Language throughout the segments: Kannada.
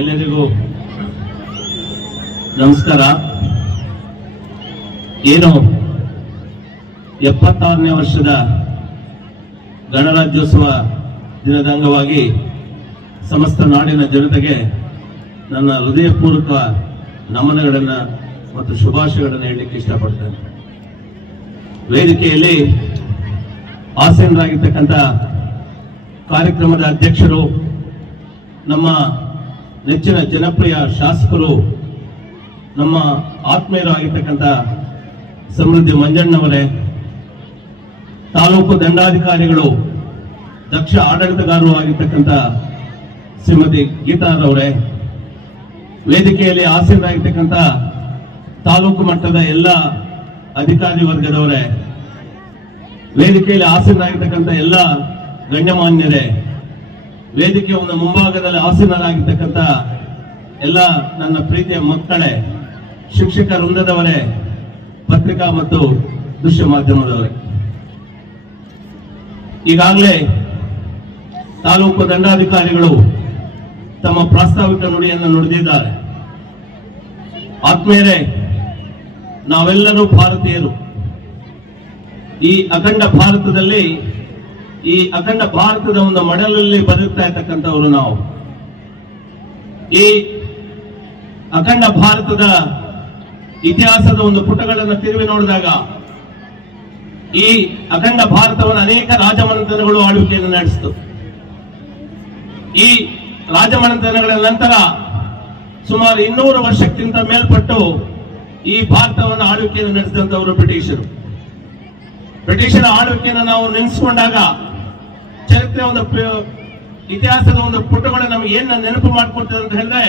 ಎಲ್ಲರಿಗೂ ನಮಸ್ಕಾರ. ಏನು ಎಪ್ಪತ್ತಾರನೇ ವರ್ಷದ ಗಣರಾಜ್ಯೋತ್ಸವ ದಿನದ ಅಂಗವಾಗಿ ಸಮಸ್ತ ನಾಡಿನ ಜನತೆಗೆ ನನ್ನ ಹೃದಯಪೂರ್ವಕ ನಮನಗಳನ್ನು ಮತ್ತು ಶುಭಾಶಯಗಳನ್ನು ಹೇಳಲಿಕ್ಕೆ ಇಷ್ಟಪಡ್ತೇನೆ. ವೇದಿಕೆಯಲ್ಲಿ ಆಸೀನರಾಗಿರ್ತಕ್ಕಂಥ ಕಾರ್ಯಕ್ರಮದ ಅಧ್ಯಕ್ಷರು ನಮ್ಮ ನೆಚ್ಚಿನ ಜನಪ್ರಿಯ ಶಾಸಕರು ನಮ್ಮ ಆತ್ಮೀಯರು ಆಗಿರ್ತಕ್ಕಂಥ ಸಮೃದ್ಧಿ ಮಂಜಣ್ಣವರೇ, ತಾಲೂಕು ದಂಡಾಧಿಕಾರಿಗಳು, ದಕ್ಷ ಆಡಳಿತಗಾರರು ಆಗಿರ್ತಕ್ಕಂಥ ಶ್ರೀಮತಿ ಗೀತಾರವರೇ, ವೇದಿಕೆಯಲ್ಲಿ ಆಸೀನರಾಗಿರ್ತಕ್ಕಂಥ ತಾಲೂಕು ಮಟ್ಟದ ಎಲ್ಲ ಅಧಿಕಾರಿ ವರ್ಗದವರೇ, ವೇದಿಕೆಯಲ್ಲಿ ಆಸೀನರಾಗಿರ್ತಕ್ಕಂಥ ಎಲ್ಲ ಗಣ್ಯಮಾನ್ಯರೇ ವೇದಿಕೆ ಒಂದು ಮುಂಭಾಗದಲ್ಲಿ ಆಸೀನರಾಗಿರ್ತಕ್ಕಂಥ ಎಲ್ಲ ನನ್ನ ಪ್ರೀತಿಯ ಮಕ್ಕಳೇ, ಶಿಕ್ಷಕ ವೃಂದದವರೇ, ಪತ್ರಿಕಾ ಮತ್ತು ದೃಶ್ಯ ಮಾಧ್ಯಮದವರೇ. ಈಗಾಗಲೇ ತಾಲೂಕು ದಂಡಾಧಿಕಾರಿಗಳು ತಮ್ಮ ಪ್ರಾಸ್ತಾವಿಕ ನುಡಿಯನ್ನು ನುಡಿದಿದ್ದಾರೆ. ಆತ್ಮೀಯರೇ, ನಾವೆಲ್ಲರೂ ಭಾರತೀಯರು. ಈ ಅಖಂಡ ಭಾರತದಲ್ಲಿ ಈ ಅಖಂಡ ಭಾರತದ ಒಂದು ಮಡಲಲ್ಲಿ ಬದುಕ್ತಾ ಇರ್ತಕ್ಕಂಥವ್ರು ನಾವು. ಈ ಅಖಂಡ ಭಾರತದ ಇತಿಹಾಸದ ಒಂದು ಪುಟಗಳನ್ನು ತಿರುವಿ ನೋಡಿದಾಗ, ಈ ಅಖಂಡ ಭಾರತವನ್ನು ಅನೇಕ ರಾಜಮನೆತನಗಳು ಆಳ್ವಿಕೆಯನ್ನು ನಡೆಸಿತು. ಈ ರಾಜಮನೆತನಗಳ ನಂತರ ಸುಮಾರು ಇನ್ನೂರು ವರ್ಷಕ್ಕಿಂತ ಮೇಲ್ಪಟ್ಟು ಈ ಭಾರತವನ್ನು ಆಳ್ವಿಕೆಯನ್ನು ನಡೆಸಿದಂತವರು ಬ್ರಿಟಿಷರು. ಬ್ರಿಟಿಷರ ಆಳ್ವಿಕೆಯನ್ನು ನಾವು ನೆನೆಸ್ಕೊಂಡಾಗ ಚರಿತ್ರೆ ಒಂದು ಇತಿಹಾಸದ ಒಂದು ಪುಟಗಳು ನಮಗೆ ಏನ ನೆನಪು ಮಾಡಿಕೊಡ್ತದೆ ಅಂತ ಹೇಳಿದ್ರೆ,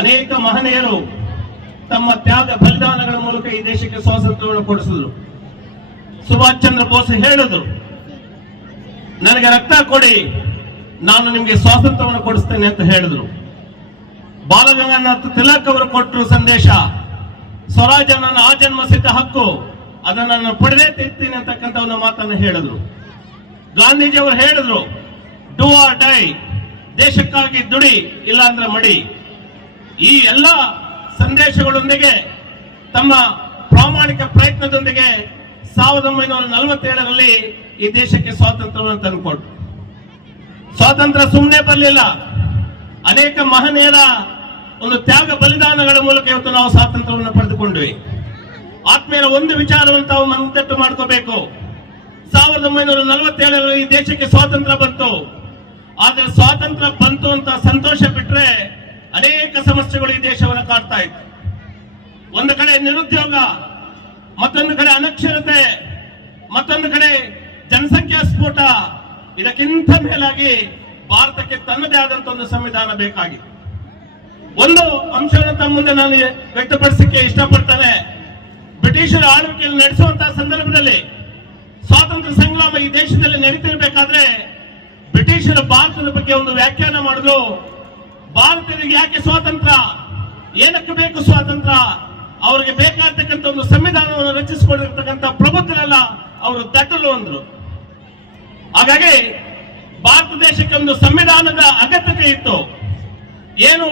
ಅನೇಕ ಮಹನೀಯರು ತಮ್ಮ ತ್ಯಾಗ ಬಲಿದಾನಗಳ ಮೂಲಕ ಈ ದೇಶಕ್ಕೆ ಸ್ವಾತಂತ್ರ್ಯವನ್ನು ಕೊಡಿಸಿದ್ರು. ಸುಭಾಷ್ ಚಂದ್ರ ಬೋಸ್ ಹೇಳಿದ್ರು, ನನಗೆ ರಕ್ತ ಕೊಡಿ, ನಾನು ನಿಮಗೆ ಸ್ವಾತಂತ್ರ್ಯವನ್ನು ಕೊಡಿಸ್ತೇನೆ ಅಂತ ಹೇಳಿದ್ರು. ಬಾಲಗಂಗಾನಾಥ್ ತಿಲಕ್ ಅವರು ಕೊಟ್ಟರು ಸಂದೇಶ ಸ್ವರಾಜ್ಯ ನನ್ನ ಆಜನ್ಮ ಸಿದ್ಧ ಹಕ್ಕು, ಅದನ್ನು ನಾನು ಪಡೆದೇ ತಿರ್ತೀನಿ ಅಂತಕ್ಕಂಥ ಒಂದು ಮಾತನ್ನು ಹೇಳಿದ್ರು. ಗಾಂಧೀಜಿ ಅವರು ಹೇಳಿದ್ರು ಡು ಆರ್ ಡೈ ದೇಶಕ್ಕಾಗಿ ದುಡಿ, ಇಲ್ಲಾಂದ್ರೆ ಮಡಿ. ಈ ಎಲ್ಲ ಸಂದೇಶಗಳೊಂದಿಗೆ, ತಮ್ಮ ಪ್ರಾಮಾಣಿಕ ಪ್ರಯತ್ನದೊಂದಿಗೆ ಸಾವಿರದ ಒಂಬೈನೂರ ನಲವತ್ತೇಳರಲ್ಲಿ ಈ ದೇಶಕ್ಕೆ ಸ್ವಾತಂತ್ರ್ಯವನ್ನು ತಂದುಕೊಟ್ರು. ಸ್ವಾತಂತ್ರ್ಯ ಸುಮ್ಮನೆ ಬರಲಿಲ್ಲ. ಅನೇಕ ಮಹನೀಯರ ಒಂದು ತ್ಯಾಗ ಬಲಿದಾನಗಳ ಮೂಲಕ ಇವತ್ತು ನಾವು ಸ್ವಾತಂತ್ರ್ಯವನ್ನು ಪಡೆದುಕೊಂಡ್ವಿ. ಆತ್ಮೀಯರ ಒಂದು ವಿಚಾರವನ್ನು ತಾವು ಮನದಟ್ಟು ಮಾಡ್ಕೋಬೇಕು. ಸಾವಿರದ ಒಂಬೈನೂರ ನಲವತ್ತೇಳರಲ್ಲಿ ಈ ದೇಶಕ್ಕೆ ಸ್ವಾತಂತ್ರ್ಯ ಬಂತು. ಆದರೆ ಸ್ವಾತಂತ್ರ್ಯ ಬಂತು ಅಂತ ಸಂತೋಷ ಬಿಟ್ರೆ ಅನೇಕ ಸಮಸ್ಯೆಗಳು ಈ ದೇಶವನ್ನು ಕಾಡ್ತಾ ಇತ್ತು. ಒಂದು ಕಡೆ ನಿರುದ್ಯೋಗ, ಮತ್ತೊಂದು ಕಡೆ ಅನಕ್ಷರತೆ, ಮತ್ತೊಂದು ಕಡೆ ಜನಸಂಖ್ಯಾ ಸ್ಫೋಟ, ಇದಕ್ಕಿಂತ ಮೇಲಾಗಿ ಭಾರತಕ್ಕೆ ತನ್ನದೇ ಆದಂತ ಒಂದು ಸಂವಿಧಾನ ಬೇಕಾಗಿತ್ತು. ಒಂದು ಅಂಶವನ್ನು ತಮ್ಮ ಮುಂದೆ ನಾನು ವ್ಯಕ್ತಪಡಿಸಕ್ಕೆ ಇಷ್ಟಪಡ್ತೇನೆ. ಬ್ರಿಟಿಷರ ಆಳ್ವಿಕೆಯಲ್ಲಿ ನಡೆಸುವಂತಹ ಸಂದರ್ಭದಲ್ಲಿ ಸ್ವಾತಂತ್ರ್ಯ ಸಂಗ್ರಾಮ ಈ ದೇಶದಲ್ಲಿ ನಡೀತಿರ್ಬೇಕಾದ್ರೆ ಬ್ರಿಟಿಷರ ಭಾರತದ ಬಗ್ಗೆ ಒಂದು ವ್ಯಾಖ್ಯಾನ ಮಾಡಿದ್ರು. ಭಾರತರಿಗೆ ಯಾಕೆ ಸ್ವಾತಂತ್ರ್ಯ? ಏನಕ್ಕೆ ಬೇಕು ಸ್ವಾತಂತ್ರ್ಯ? ಅವರಿಗೆ ಬೇಕಾಗ್ತಕ್ಕಂಥ ಒಂದು ಸಂವಿಧಾನವನ್ನು ರಚಿಸಿಕೊಂಡಿರ್ತಕ್ಕಂಥ ಪ್ರಬುದ್ಧರೆಲ್ಲ ಅವರು ತಟ್ಟಲು ಅಂದ್ರು. ಹಾಗಾಗಿ ಭಾರತ ದೇಶಕ್ಕೆ ಒಂದು ಸಂವಿಧಾನದ ಅಗತ್ಯತೆ ಇತ್ತು. ಏನು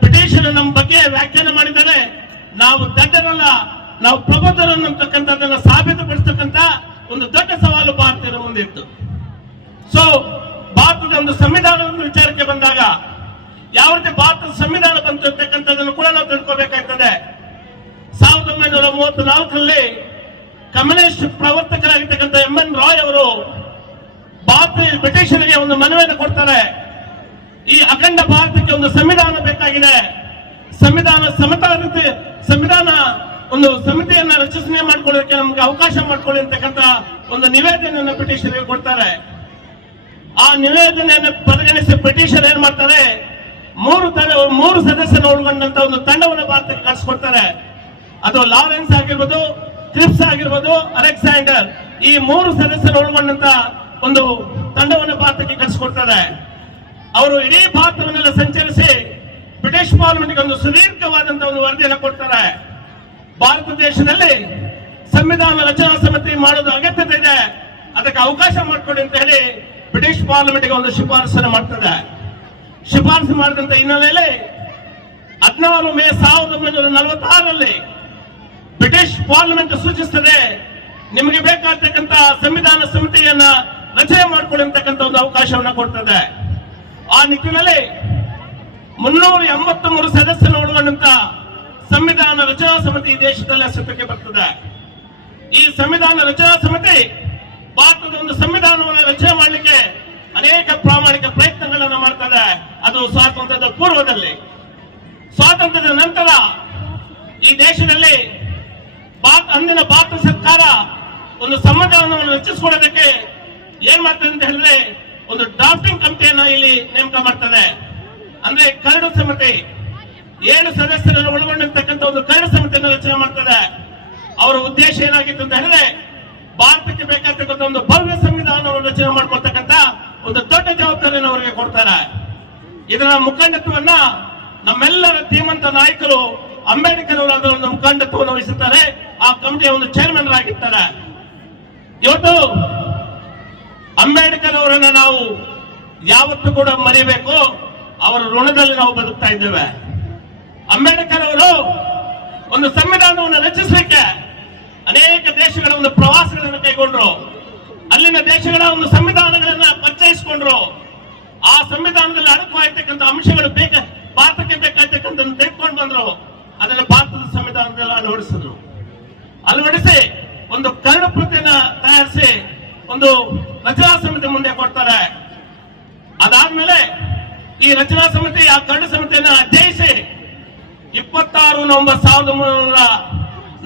ಬ್ರಿಟಿಷರು ನಮ್ಮ ಬಗ್ಗೆ ವ್ಯಾಖ್ಯಾನ ಮಾಡಿದ್ದಾರೆ, ನಾವು ದಡ್ಡರಲ್ಲ ನಾವು ಪ್ರಬುದ್ಧರನ್ನು ಅಂತಕ್ಕಂಥದ್ದನ್ನ ಸಾಬೀತುಪಡಿಸ್ತಕ್ಕಂಥ ಒಂದು ದೊಡ್ಡ ಸವಾಲು ಭಾರತೀಯರ ಮುಂದೆ ಇತ್ತು ಸೊ ಭಾರತದ ಒಂದು ಸಂವಿಧಾನದ ಒಂದು ವಿಚಾರಕ್ಕೆ ಬಂದಾಗ ಯಾವ ರೀತಿ ಭಾರತದ ಸಂವಿಧಾನ ಬಂತು ಕೂಡ ನಾವು ತಿಳ್ಕೋಬೇಕಾಗ್ತದೆ. ಸಾವಿರದ ಒಂಬೈನೂರ ಮೂವತ್ತ್ ನಾಲ್ಕರಲ್ಲಿ ಕಮ್ಯುನಿಸ್ಟ್ ಪ್ರವರ್ತಕರಾಗಿರ್ತಕ್ಕಂಥ ಎಂ ಎನ್ ರಾಯ್ ಅವರು ಭಾರತ ಬ್ರಿಟಿಷರಿಗೆ ಒಂದು ಮನವಿಯನ್ನು ಕೊಡ್ತಾರೆ. ಈ ಅಖಂಡ ಭಾರತಕ್ಕೆ ಒಂದು ಸಂವಿಧಾನ ಬೇಕಾಗಿದೆ. ಸಂವಿಧಾನ ಸಮತಾರಿತ ಸಂವಿಧಾನ ಒಂದು ಸಮಿತಿಯನ್ನ ರಚನೆ ಮಾಡ್ಕೊಳ್ಳೋಕೆ ನಮ್ಗೆ ಅವಕಾಶ ಮಾಡ್ಕೊಳ್ಳಿ ಅಂತಕ್ಕಂತ ಒಂದು ನಿವೇದನೆಯನ್ನು ಬ್ರಿಟಿಷರಿಗೆ ಕೊಡ್ತಾರೆ. ಆ ನಿವೇದನೆಯನ್ನು ಪರಿಗಣಿಸಿ ಬ್ರಿಟಿಷರು ಏನ್ ಮಾಡ್ತಾರೆ? ಮೂರು ಮೂರು ಸದಸ್ಯರು ಒಳಗೊಂಡಂತ ಒಂದು ತಂಡವನ್ನು ಭಾರತಕ್ಕೆ ಕಳಿಸ್ಕೊಡ್ತಾರೆ. ಅದು ಲಾರೆನ್ಸ್ ಆಗಿರ್ಬೋದು, ಕ್ರಿಪ್ಸ್ ಆಗಿರ್ಬೋದು, ಅಲೆಕ್ಸಾಂಡರ್. ಈ ಮೂರು ಸದಸ್ಯರು ಒಳಗೊಂಡಂತ ಒಂದು ತಂಡವನ್ನು ಭಾರತಕ್ಕೆ ಕಳಿಸ್ಕೊಡ್ತಾರೆ. ಅವರು ಇಡೀ ಭಾರತವನ್ನೆಲ್ಲ ಸಂಚರಿಸಿ ಬ್ರಿಟಿಷ್ ಪಾರ್ಲಿಮೆಂಟ್ಗೆ ಒಂದು ಸುದೀರ್ಘವಾದಂತಹ ಒಂದು ವರದಿಯನ್ನು ಕೊಡ್ತಾರೆ. ಭಾರತ ದೇಶದಲ್ಲಿ ಸಂವಿಧಾನ ರಚನಾ ಸಮಿತಿ ಮಾಡೋದು ಅಗತ್ಯತೆ ಇದೆ. ಅದಕ್ಕೆ ಅವಕಾಶ ಮಾಡಿಕೊಡಿ ಅಂತ ಹೇಳಿ ಬ್ರಿಟಿಷ್ ಪಾರ್ಲಿಮೆಂಟ್ಗೆ ಒಂದು ಶಿಫಾರಸನ್ನು ಮಾಡ್ತದೆ. ಶಿಫಾರಸು ಮಾಡಿದಂತ ಹಿನ್ನೆಲೆಯಲ್ಲಿ ಹದಿನಾರು ಮೇ ಸಾವಿರದ ಒಂಬೈನೂರ ನಲವತ್ತಾರರಲ್ಲಿ ಬ್ರಿಟಿಷ್ ಪಾರ್ಲಿಮೆಂಟ್ ಸೂಚಿಸುತ್ತದೆ ನಿಮಗೆ ಬೇಕಾಗ್ತಕ್ಕಂತ ಸಂವಿಧಾನ ಸಮಿತಿಯನ್ನ ರಚನೆ ಮಾಡಿಕೊಳ್ಳಿ ಅಂತಕ್ಕಂಥ ಒಂದು ಅವಕಾಶವನ್ನ ಕೊಡ್ತದೆ. ಆ ನಿಟ್ಟಿನಲ್ಲಿ ಮುನ್ನೂರ ಎಂಬತ್ತ ಮೂರು ಸದಸ್ಯರು ಒಳಗೊಂಡಂತ ಸಂವಿಧಾನ ರಚನಾ ಸಮಿತಿ ದೇಶದಲ್ಲಿ ಅಸ್ತಿತ್ವಕ್ಕೆ ಬರ್ತದೆ. ಈ ಸಂವಿಧಾನ ರಚನಾ ಸಮಿತಿ ಭಾರತದ ಒಂದು ಸಂವಿಧಾನವನ್ನು ರಚನೆ ಮಾಡಲಿಕ್ಕೆ ಅನೇಕ ಪ್ರಾಮಾಣಿಕ ಪ್ರಯತ್ನಗಳನ್ನು ಮಾಡ್ತದೆ. ಅದು ಸ್ವಾತಂತ್ರ್ಯದ ಪೂರ್ವದಲ್ಲಿ. ಸ್ವಾತಂತ್ರ್ಯದ ನಂತರ ಈ ದೇಶದಲ್ಲಿ ಅಂದಿನ ಭಾರತ ಸರ್ಕಾರ ಒಂದು ಸಂವಿಧಾನವನ್ನು ರಚಿಸಿಕೊಳ್ಳೋದಕ್ಕೆ ಏನ್ ಮಾಡ್ತದೆ ಅಂತ ಹೇಳಿದ್ರೆ ಒಂದು ಡ್ರಾಫ್ಟಿಂಗ್ ಕಮಿಟಿಯನ್ನು ಇಲ್ಲಿ ನೇಮಕ ಮಾಡ್ತದೆ. ಅಂದ್ರೆ ಕರಡು ಸಮಿತಿ. ಏಳು ಸದಸ್ಯರನ್ನು ಒಳಗೊಂಡಿರ್ತಕ್ಕಂಥ ಒಂದು ಕರಡು ಸಮಿತಿಯನ್ನು ರಚನೆ ಮಾಡ್ತದೆ. ಅವರ ಉದ್ದೇಶ ಏನಾಗಿತ್ತು ಅಂತ ಹೇಳಿದ್ರೆ, ಭಾರತಕ್ಕೆ ಬೇಕಾಗ್ತಕ್ಕಂಥ ಒಂದು ಭವ್ಯ ಸಂವಿಧಾನವನ್ನು ರಚನೆ ಮಾಡ್ಕೊಳ್ತಕ್ಕಂಥ ಒಂದು ದೊಡ್ಡ ಜವಾಬ್ದಾರಿಯನ್ನು ಅವರಿಗೆ ಕೊಡ್ತಾರೆ. ಇದರ ಮುಖಂಡತ್ವವನ್ನ ನಮ್ಮೆಲ್ಲರ ಧೀಮಂತ ನಾಯಕರು ಅಂಬೇಡ್ಕರ್ ಅವರಾದ ಒಂದು ಮುಖಂಡತ್ವವನ್ನು ವಹಿಸುತ್ತಾರೆ. ಆ ಕಮಿಟಿಯ ಒಂದು ಚೇರ್ಮನ್ ಆಗಿರ್ತಾರೆ ಇವತ್ತು ಅಂಬೇಡ್ಕರ್ ಅವರನ್ನ ನಾವು ಯಾವತ್ತೂ ಕೂಡ ಮರಿಬೇಕು, ಅವರ ಋಣದಲ್ಲಿ ನಾವು ಬದುಕ್ತಾ ಇದ್ದೇವೆ. ಅಂಬೇಡ್ಕರ್ ಅವರು ಒಂದು ಸಂವಿಧಾನವನ್ನು ರಚಿಸಲಿಕ್ಕೆ ಅನೇಕ ದೇಶಗಳ ಒಂದು ಪ್ರವಾಸಗಳನ್ನು ಕೈಗೊಂಡ್ರು. ಅಲ್ಲಿನ ದೇಶಗಳ ಒಂದು ಸಂವಿಧಾನಗಳನ್ನ ಪರಿಚಯಿಸಿಕೊಂಡ್ರು. ಆ ಸಂವಿಧಾನದಲ್ಲಿ ಅಡಕವಾಗಿರ್ತಕ್ಕಂಥ ಅಂಶಗಳು ಬೇಕ ಭಾರತಕ್ಕೆ ಬೇಕಾಗ್ತಕ್ಕಂಥ ತೆಗೆದುಕೊಂಡು ಬಂದ್ರು. ಅದನ್ನ ಭಾರತದ ಸಂವಿಧಾನದಲ್ಲಿ ಅಳವಡಿಸಿದ್ರು. ಅಳವಡಿಸಿ ಒಂದು ಕರಡು ಪ್ರತಿಯನ್ನ ತಯಾರಿಸಿ ಒಂದು ರಚನಾ ಸಮಿತಿ ಮುಂದೆ ಕೊಡ್ತಾರೆ. ಅದಾದ್ಮೇಲೆ ಈ ರಚನಾ ಸಮಿತಿ, ಆ ಕರಡು ಸಮಿತಿಯನ್ನ ಜಯಿಸಿ ಇಪ್ಪತ್ತಾರು ನವೆಂಬರ್ ಸಾವಿರದ ಒಂಬೈನೂರ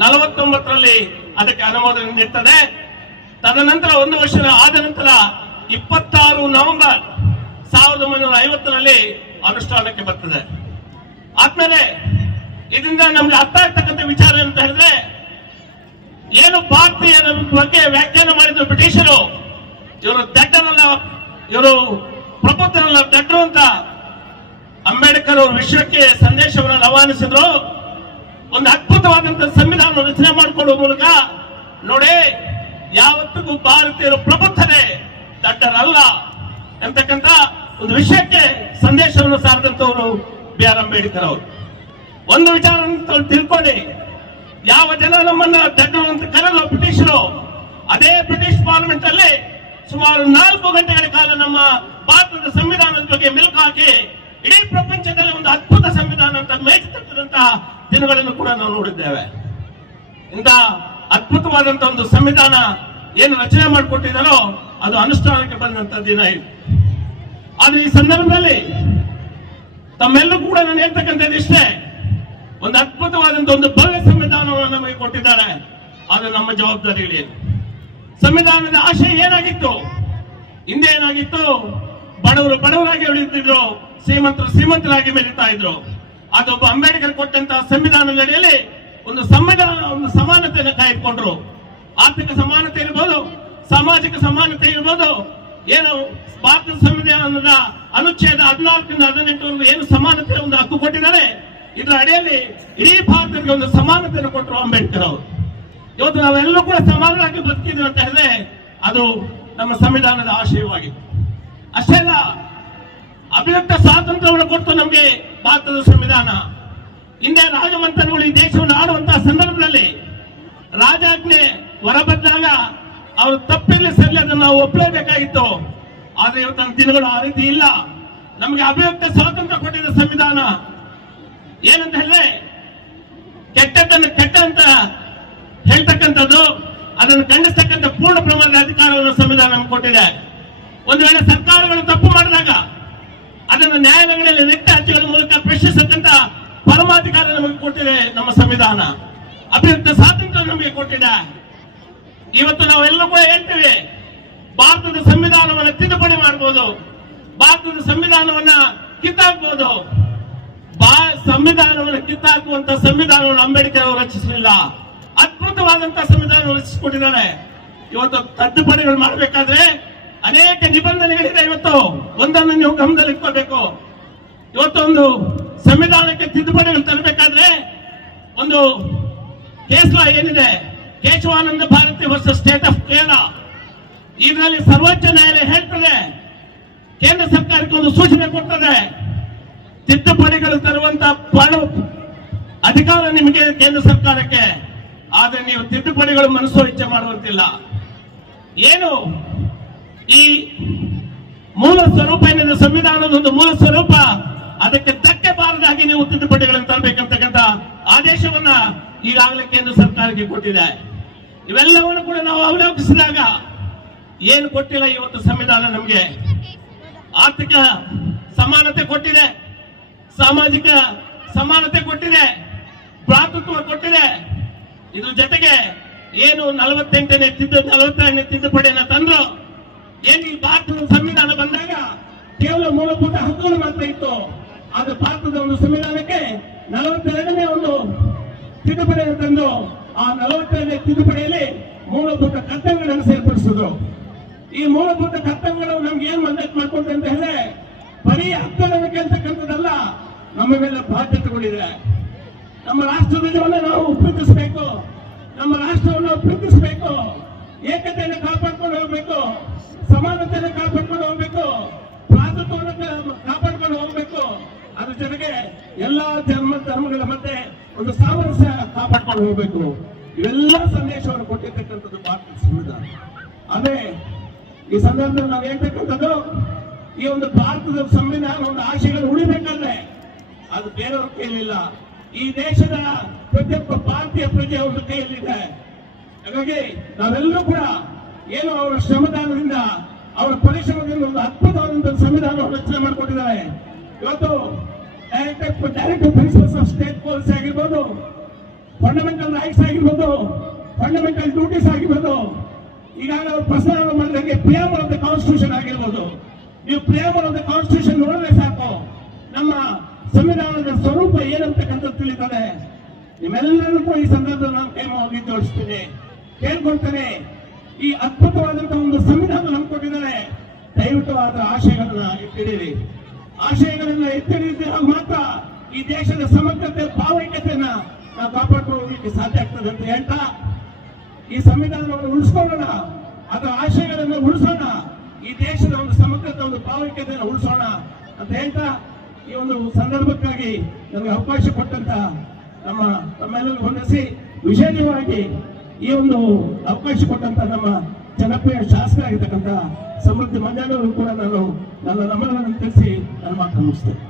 ನಲವತ್ತೊಂಬತ್ತರಲ್ಲಿ ಅದಕ್ಕೆ ಅನುಮೋದನೆ ನೀಡ್ತದೆ. ತದನಂತರ ಒಂದು ವರ್ಷ ಆದ ನಂತರ ಇಪ್ಪತ್ತಾರು ನವೆಂಬರ್ ಸಾವಿರದ ಒಂಬೈನೂರ ಐವತ್ತರಲ್ಲಿ ಅನುಷ್ಠಾನಕ್ಕೆ ಬರ್ತದೆ. ಆದ್ಮೇಲೆ ಇದರಿಂದ ನಮ್ಗೆ ಅರ್ಥ ಆಗ್ತಕ್ಕಂಥ ವಿಚಾರ ಅಂತ ಹೇಳಿದ್ರೆ, ಏನು ಭಾರತೀಯರ ಬಗ್ಗೆ ವ್ಯಾಖ್ಯಾನ ಮಾಡಿದ್ರು ಬ್ರಿಟಿಷರು, ಇವರು ದಡ್ಡನಲ್ಲ, ಇವರು ಪ್ರಬುದ್ಧರಲ್ಲ ದಡ್ಡರು ಅಂತ ಅಂಬೇಡ್ಕರ್ ಅವರು ವಿಶ್ವಕ್ಕೆ ಸಂದೇಶವನ್ನು ರವಾನಿಸಿದ್ರು. ಒಂದು ಅದ್ಭುತವಾದಂತಹ ಸಂವಿಧಾನ ರಚನೆ ಮಾಡಿಕೊಡುವ ಮೂಲಕ ನೋಡಿ, ಯಾವತ್ತಿಗೂ ಭಾರತೀಯರು ಪ್ರಬುದ್ಧರೇ ದಡ್ಡರಲ್ಲ ಎಂತಕ್ಕಂತ ಒಂದು ವಿಷಯಕ್ಕೆ ಸಂದೇಶವನ್ನು ಸಾರಿದಂತವರು ಬಿ ಆರ್ ಅಂಬೇಡ್ಕರ್ ಅವರು. ಒಂದು ವಿಚಾರ ತಿಳ್ಕೊಳ್ಳಿ. ಯಾವ ಜನ ನಮ್ಮನ್ನ ದಡ್ಡರು ಅಂತ ಕರೆದ್ರು ಬ್ರಿಟಿಷರು, ಅದೇ ಬ್ರಿಟಿಷ್ ಪಾರ್ಲಿಮೆಂಟ್ ಅಲ್ಲಿ ಸುಮಾರು ನಾಲ್ಕು ಗಂಟೆಗಳ ಕಾಲ ನಮ್ಮ ಭಾರತದ ಸಂವಿಧಾನದ ಬಗ್ಗೆ ಮೆಲುಕು ಹಾಕಿ ಇಡೀ ಪ್ರಪಂಚದಲ್ಲಿ ಒಂದು ಅದ್ಭುತ ಸಂವಿಧಾನ ಅಂತ ಮೇಚಿ ತಂದಂತಹ ದಿನಗಳನ್ನು ಕೂಡ ನಾವು ನೋಡಿದ್ದೇವೆ. ಇಂಥ ಅದ್ಭುತವಾದಂತ ಒಂದು ಸಂವಿಧಾನ ಏನು ರಚನೆ ಮಾಡಿಕೊಟ್ಟಿದ್ದಾರೋ ಅದು ಅನುಷ್ಠಾನಕ್ಕೆ ಬಂದಂತ ದಿನ ಇದು. ಆದ್ರೆ ಈ ಸಂದರ್ಭದಲ್ಲಿ ತಮ್ಮೆಲ್ಲರೂ ಕೂಡ ನಾನು ಹೇಳ್ತಕ್ಕಂಥದ್ದು ಇಷ್ಟೇ ಒಂದು ಅದ್ಭುತವಾದಂತ ಒಂದು ಭವ್ಯ ಸಂವಿಧಾನವನ್ನು ನಮಗೆ ಕೊಟ್ಟಿದ್ದಾರೆ. ಅದು ನಮ್ಮ ಜವಾಬ್ದಾರಿಗಳೇನು ಸಂವಿಧಾನದ ಆಶಯ ಏನಾಗಿತ್ತು? ಹಿಂದೆ ಏನಾಗಿತ್ತು? ಬಡವರು ಬಡವರಾಗಿ ಉಳಿತಿದ್ರು ಶ್ರೀಮಂತರು ಶ್ರೀಮಂತರಾಗಿ ಬೆಳೀತಾ ಇದ್ರು. ಅದೊಬ್ಬ ಅಂಬೇಡ್ಕರ್ ಕೊಟ್ಟಂತಹ ಸಂವಿಧಾನದ ಅಡಿಯಲ್ಲಿ ಒಂದು ಸಂವಿಧಾನ ಒಂದು ಸಮಾನತೆಯನ್ನು ಕಾಯ್ದುಕೊಂಡ್ರು. ಆರ್ಥಿಕ ಸಮಾನತೆ ಇರ್ಬೋದು, ಸಾಮಾಜಿಕ ಸಮಾನತೆ ಇರ್ಬೋದು. ಏನು ಭಾರತ ಸಂವಿಧಾನದ ಅನುಚ್ಛೇದ ಹದಿನಾಲ್ಕರಿಂದ ಹದಿನೆಂಟರವರೆಗೂ ಏನು ಸಮಾನತೆ ಒಂದು ಹಕ್ಕು ಕೊಟ್ಟಿದ್ದಾರೆ, ಇದರ ಅಡಿಯಲ್ಲಿ ಇಡೀ ಭಾರತಕ್ಕೆ ಒಂದು ಸಮಾನತೆಯನ್ನು ಕೊಟ್ಟರು ಅಂಬೇಡ್ಕರ್ ಅವರು. ಇವತ್ತು ನಾವೆಲ್ಲರೂ ಕೂಡ ಸಮಾನರಾಗಿ ಬದುಕಿದ್ವಿ ಅಂತ ಹೇಳಿದ್ರೆ ಅದು ನಮ್ಮ ಸಂವಿಧಾನದ ಆಶಯವಾಗಿತ್ತು. ಅಷ್ಟೇ ಅಲ್ಲ ಅಭಿವ್ಯಕ್ತ ಸ್ವಾತಂತ್ರ್ಯವನ್ನು ಕೊಟ್ಟು ನಮಗೆ ಭಾರತದ ಸಂವಿಧಾನ. ಹಿಂದೆ ರಾಜಮಂತ್ರಿಗಳು ಈ ದೇಶವನ್ನು ಆಡುವಂತಹ ಸಂದರ್ಭದಲ್ಲಿ ರಾಜಾಜ್ಞೆ ಹೊರಬಂದಾಗ ಅವರು ತಪ್ಪಲ್ಲಿ ಸರಿ ಅದನ್ನು ನಾವು ಒಪ್ಪಲೇಬೇಕಾಗಿತ್ತು. ಆದ್ರೆ ಇವತ್ತಿನ ದಿನಗಳು ಆ ರೀತಿ ಇಲ್ಲ. ನಮಗೆ ಅಭಿವ್ಯಕ್ತ ಸ್ವಾತಂತ್ರ್ಯ ಕೊಟ್ಟಿದ್ದ ಸಂವಿಧಾನ. ಏನಂತ ಹೇಳಿದ್ರೆ ಕೆಟ್ಟದ್ದನ್ನು ಕೆಟ್ಟ ಅಂತ ಹೇಳ್ತಕ್ಕಂಥದ್ದು, ಅದನ್ನು ಖಂಡಿಸ್ತಕ್ಕಂಥ ಪೂರ್ಣ ಪ್ರಮಾಣದ ಅಧಿಕಾರವನ್ನು ಸಂವಿಧಾನ ಕೊಟ್ಟಿದೆ. ಒಂದು ವೇಳೆ ಸರ್ಕಾರಗಳು ತಪ್ಪು ಮಾಡಿದಾಗ ಅದನ್ನು ನ್ಯಾಯಾಲಯಗಳಲ್ಲಿ ನೆಟ್ಟ ಹಚ್ಚುಗಳ ಮೂಲಕ ಪ್ರಶ್ನಿಸತಕ್ಕಂತ ಪರಮಾಧಿಕಾರ ನಮಗೆ ಕೊಟ್ಟಿದೆ ನಮ್ಮ ಸಂವಿಧಾನ. ಅಭಿವೃದ್ಧಿ ಸ್ವಾತಂತ್ರ್ಯ ನಮಗೆ ಕೊಟ್ಟಿದೆ. ಇವತ್ತು ನಾವೆಲ್ಲರೂ ಕೂಡ ಹೇಳ್ತೀವಿ, ಭಾರತದ ಸಂವಿಧಾನವನ್ನು ತಿದ್ದುಪಡಿ ಮಾಡಬಹುದು ಭಾರತದ ಸಂವಿಧಾನವನ್ನ ಕಿತ್ತಾಕ್ಬಹುದು ಸಂವಿಧಾನವನ್ನು ಕಿತ್ತಾಕುವಂತ ಸಂವಿಧಾನವನ್ನು ಅಂಬೇಡ್ಕರ್ ಅವರು ರಚಿಸಲಿಲ್ಲ. ಅದ್ಭುತವಾದಂತಹ ಸಂವಿಧಾನ ರಚಿಸಿಕೊಟ್ಟಿದ್ದಾರೆ ಇವತ್ತು ತಿದ್ದುಪಡಿಗಳು ಮಾಡಬೇಕಾದ್ರೆ ಅನೇಕ ನಿಬಂಧನೆಗಳಿದೆ ಇವತ್ತು. ಒಂದನ್ನು ನೀವು ಗಮನದಲ್ಲಿ ಇಟ್ಕೋಬೇಕು ಇವತ್ತೊಂದು ಸಂವಿಧಾನಕ್ಕೆ ತಿದ್ದುಪಡಿಗಳು ತರಬೇಕಾದ್ರೆ ಒಂದು ಕೇಸ್ ಲಾ ಏನಿದೆ? ಕೇಶವಾನಂದ ಭಾರತಿ ವರ್ಸ ಸ್ಟೇಟ್ ಆಫ್ ಕೇರಳ ಇದರಲ್ಲಿ ಸರ್ವೋಚ್ಚ ನ್ಯಾಯಾಲಯ ಹೇಳ್ತದೆ. ಕೇಂದ್ರ ಸರ್ಕಾರಕ್ಕೆ ಒಂದು ಸೂಚನೆ ಕೊಡ್ತದೆ. ತಿದ್ದುಪಡಿಗಳು ತರುವಂತ ಅಧಿಕಾರ ನಿಮಗೆ ಕೇಂದ್ರ ಸರ್ಕಾರಕ್ಕೆ. ಆದ್ರೆ ನೀವು ತಿದ್ದುಪಡಿಗಳು ಮನಸ್ಸು ಇಚ್ಛೆ ಮಾಡುವಂತಿಲ್ಲ. ಏನು? ಈ ಮೂಲ ಸ್ವರೂಪ ಏನಿದೆ, ಸಂವಿಧಾನದ ಒಂದು ಮೂಲ ಸ್ವರೂಪ, ಅದಕ್ಕೆ ಧಕ್ಕೆ ಬಾರದಾಗಿ ನೀವು ತಿದ್ದುಪಡಿಗಳನ್ನು ತರಬೇಕಂತಕ್ಕಂಥ ಆದೇಶವನ್ನ ಈಗಾಗಲೇ ಕೇಂದ್ರ ಸರ್ಕಾರಕ್ಕೆ ಕೊಟ್ಟಿದೆ. ಇವೆಲ್ಲವನ್ನು ಕೂಡ ನಾವು ಅವಲೋಕಿಸಿದಾಗ ಏನು ಕೊಟ್ಟಿಲ್ಲ ಇವತ್ತು ಸಂವಿಧಾನ ನಮಗೆ. ಆರ್ಥಿಕ ಸಮಾನತೆ ಕೊಟ್ಟಿದೆ, ಸಾಮಾಜಿಕ ಸಮಾನತೆ ಕೊಟ್ಟಿದೆ, ಭ್ರಾತೃತ್ವ ಕೊಟ್ಟಿದೆ. ಇದ್ರ ಜೊತೆಗೆ ಏನು ನಲವತ್ತೆಂಟನೇ ತಿದ್ದು ನಲವತ್ತೆರಡನೇ ತಿದ್ದುಪಡಿಯನ್ನು ತಂದ್ರು ಏನು ಈ ಭಾರತದ ಸಂವಿಧಾನ ಬಂದಾಗ ಕೇವಲ ಮೂಲಭೂತ ಹಕ್ಕುಗಳು ಮಾತ್ರ ಇತ್ತು. ಆದ್ರೆ ಭಾರತದ ಒಂದು ಸಂವಿಧಾನಕ್ಕೆ ನಲವತ್ತೆರಡನೇ ಒಂದು ತಿದ್ದುಪಡಿಯನ್ನು ತಂದು ಆ ನಲವತ್ತೆರಡನೇ ತಿದ್ದುಪಡಿಯಲ್ಲಿ ಮೂಲಭೂತ ಕರ್ತವ್ಯಗಳನ್ನು ಸೇರ್ಪಡಿಸಿದ್ರು ಈ ಮೂಲಭೂತ ಕರ್ತವ್ಯಗಳು ನಮ್ಗೆ ಏನ್ ಮಂದಟ್ ಮಾಡ್ಕೊಂಡ್ರೆ ಅಂತ ಹೇಳಿದ್ರೆ ಬರೀ ಹಕ್ಕುಗಳನ್ನು ಕೇಳ್ತಕ್ಕಂಥದ್ದಲ್ಲ ನಮ್ಮ ಮೇಲೆ ಬಾಧ್ಯತೆಗಳಿದೆ ನಮ್ಮ ರಾಷ್ಟ್ರಧ್ವಜವನ್ನು ನಾವು ಪ್ರೀತಿಸಬೇಕು. ನಮ್ಮ ರಾಷ್ಟ್ರವನ್ನು ಪ್ರೀತಿಸಬೇಕು. ಏಕತೆಯನ್ನು ಕಾಪಾಡ್ಕೊಂಡು ಹೋಗ್ಬೇಕು ಸಮಾನತೆಯನ್ನು ಕಾಪಾಡ್ಕೊಂಡು ಹೋಗ್ಬೇಕು ಭ್ರಾತೃತ್ವವನ್ನು ಕಾ- ಕಾಪಾಡ್ಕೊಂಡು ಹೋಗ್ಬೇಕು ಅದ್ರ ಜೊತೆಗೆ ಎಲ್ಲಾ ಧರ್ಮ ಧರ್ಮಗಳ ಮಧ್ಯೆ ಒಂದು ಸಾಮರಸ್ಯ ಕಾಪಾಡ್ಕೊಂಡು ಹೋಗ್ಬೇಕು. ಇವೆಲ್ಲ ಸಂದೇಶವನ್ನು ಕೊಟ್ಟಿರ್ತಕ್ಕಂಥದ್ದು ಭಾರತದ ಸಂವಿಧಾನ. ಅದೇ, ಈ ಸಂದರ್ಭದಲ್ಲಿ ನಾವು ಹೇಳ್ತಕ್ಕಂಥದ್ದು, ಈ ಒಂದು ಭಾರತದ ಸಂವಿಧಾನ ಒಂದು ಆಶೆಗಳು ಉಳಿಬೇಕಂದ್ರೆ ಅದು ಬೇರೆಯವ್ರ ಕೈಯಲ್ಲಿಲ್ಲ. ಈ ದೇಶದ ಪ್ರತಿಯೊಬ್ಬ ಭಾರತೀಯ ಪ್ರಜೆಯ ಒಂದು ಕೈಯಲ್ಲಿದೆ. ಹಾಗಾಗಿ ನಾವೆಲ್ಲರೂ ಕೂಡ ಏನು ಅವರ ಶ್ರಮದಾನದಿಂದ, ಅವರ ಪರಿಶ್ರಮದಿಂದ ಒಂದು ಅದ್ಭುತವಾದಂತಹ ಸಂವಿಧಾನವನ್ನು ರಚನೆ ಮಾಡಿಕೊಟ್ಟಿದ್ದಾರೆ ಇವತ್ತು direct direct principles of state policy ಆಗಿರ್ಬೋದು. ಫಂಡಮೆಂಟಲ್ ರೈಟ್ಸ್ ಆಗಿರ್ಬೋದು. ಫಂಡಮೆಂಟಲ್ ಡ್ಯೂಟೀಸ್ ಆಗಿರ್ಬೋದು. ಈಗಾಗಲೇ ಅವ್ರು ಪ್ರಸ್ತಾವ ಮಾಡಿದಂಗೆ ಪ್ರಿಯಾಮಲ್ ಆಫ್ ದ ಕಾನ್ಸ್ಟಿಟ್ಯೂಷನ್ ಆಗಿರ್ಬೋದು. ನೀವು ಪ್ರಿಯಾಮಲ್ ಆಫ್ ದ ಕಾನ್ಸ್ಟಿಟ್ಯೂಷನ್ ನೋಡಿದ್ರೆ ಸಾಕು. ನಮ್ಮ ಸಂವಿಧಾನದ ಸ್ವರೂಪ ಏನಂತಕ್ಕಂಥದ್ದು ತಿಳಿತದೆ. ನಿಮ್ಮೆಲ್ಲರೂ ಕೂಡ ಈ ಸಂದರ್ಭದಲ್ಲಿ ನಾನು ಕೈ ಹೋಗಿ ತೋರಿಸ್ತೀನಿ. ಕೇಳ್ಕೊಳ್ತೇನೆ. ಈ ಅದ್ಭುತವಾದಂತಹ ಒಂದು ಸಂವಿಧಾನ ನಮ್ಗೆ ಕೊಟ್ಟಿದ್ದಾರೆ. ದಯವಿಟ್ಟು ಅದರ ಆಶಯಗಳನ್ನ ಎತ್ತಿಡಿರಿ ಆಶಯಗಳನ್ನ ಎತ್ತಿಡಿದಾಗ ಮಾತ್ರ ಈ ದೇಶದ ಸಮಗ್ರತೆ ಭಾವೈಕ್ಯತೆಯನ್ನ ನಾವು ಕಾಪಾಡ್ಕೊಳ್ಳೋದಕ್ಕೆ ಸಾಧ್ಯ ಆಗ್ತದೆ ಅಂತ ಹೇಳ್ತಾ, ಈ ಸಂವಿಧಾನವನ್ನು ಉಳಿಸ್ಕೊಳ್ಳೋಣ ಅದರ ಆಶಯಗಳನ್ನು ಉಳಿಸೋಣ, ಈ ದೇಶದ ಒಂದು ಸಮಗ್ರತೆ, ಒಂದು ಭಾವೈಕ್ಯತೆಯನ್ನು ಉಳಿಸೋಣ ಅಂತ ಹೇಳ್ತಾ, ಈ ಒಂದು ಸಂದರ್ಭಕ್ಕಾಗಿ ನಮಗೆ ಅವಕಾಶ ಕೊಟ್ಟಂತ ನಮ್ಮ ತಮ್ಮೆಲ್ಲರೂ ಹೊಂದಿಸಿ, ವಿಶೇಷವಾಗಿ ಈ ಒಂದು ಅವಕಾಶ ಕೊಟ್ಟಂತ ನಮ್ಮ ಜನಪ್ರಿಯ ಶಾಸಕರಾಗಿರ್ತಕ್ಕಂಥ ಸಮೃದ್ಧಿ ಮಂಜಾನವರು ಕೂಡ ನಾನು ನನ್ನ ನಮನವನ್ನು ತಿಳಿಸಿ ನನ್ನ ಮಾತನ್ನು ಮುಗಿಸ್ತೇನೆ.